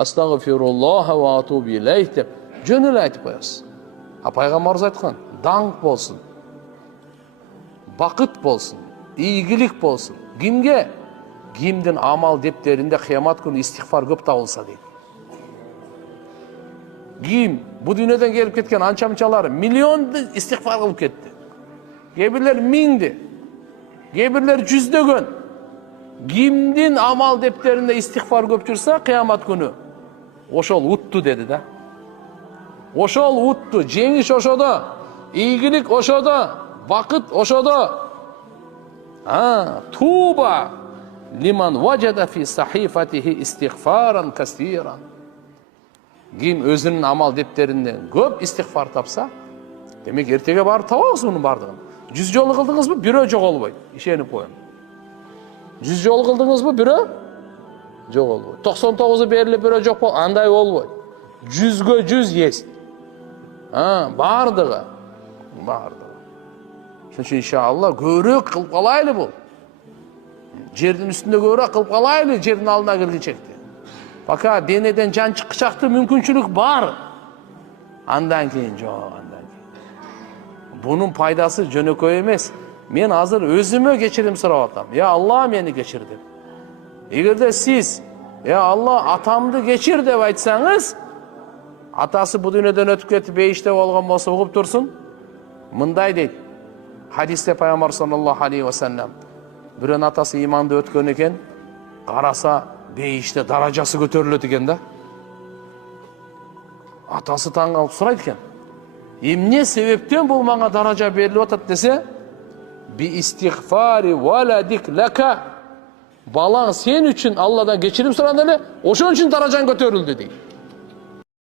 Astagfirullah va atubu ilayh deb жөнін айтып қоясыз. Пайғамбарымыз айтқан, даңқ болсын, бақыт болсын, игілік болсын. Кімге? Кімдің амал дептерінде қиямат күні истихфар көп табылса дейді. Кім бұл дүниеден келіп кеткен анша-мұншалары миллионды истихфар қылып кетті. Кейбірлер мыңды, кейбірлер жүздеген. Кімдің амал дептерінде истихфар көп жүрсе, қиямат күні ошол утту деді да. Ошол утту, жеңіш ошода, ийгилик ошода, бақыт ошода. Туба лиман ваджада фи сахифатихи истихфаран касиран. Ким өзінің амал дептерінде көп истихфар тапса, демек ертеге барып табасыз мұның бардығын. 100 жолы қылдыңыз бі, бирөө жоғалбайды. Ишеніп қоям. 100 жолы қылдыңыз бі, бирөө жоғалбайды. 99-ы беріліп бирөө жоқ бол, андай болбайды. 100-ге 100 есть. Бардығы. Шыншы иншалла көрек қылып қалайлы бұл. Жердің үстінде көрек қылып қалайлы жердің алдына кіргеншекте. Пока денеден жан шыққышақты мүмкіншілік бар. Андан кейін жоқ, андан кейін. Бұның пайдасы жөнөкөй емес. Мен азыр өзіме кешірім сұрап атам. Я Алла мені кешір деп. Егерде сіз, я Алла атамды кешір деп айтсаңыз, атасы бұл дүниеден өтіп кетіп бейіште болған болса ұғып тұрсын. Мындай дейді. Хадисте пайғамбар саллаллаху алейхи ва саллям бірін атасы иманды өткен екен, қараса бейіште даражасы көтеріледі екен да. Атасы таңғалып сұрайды екен. Емне себептен бұл маңа даража беріліп отыр десе, би истихфари валадик лака. Балаң сен үшін Алладан кешірім сұранды эле, ошон үшін даражаң көтерілді дейді.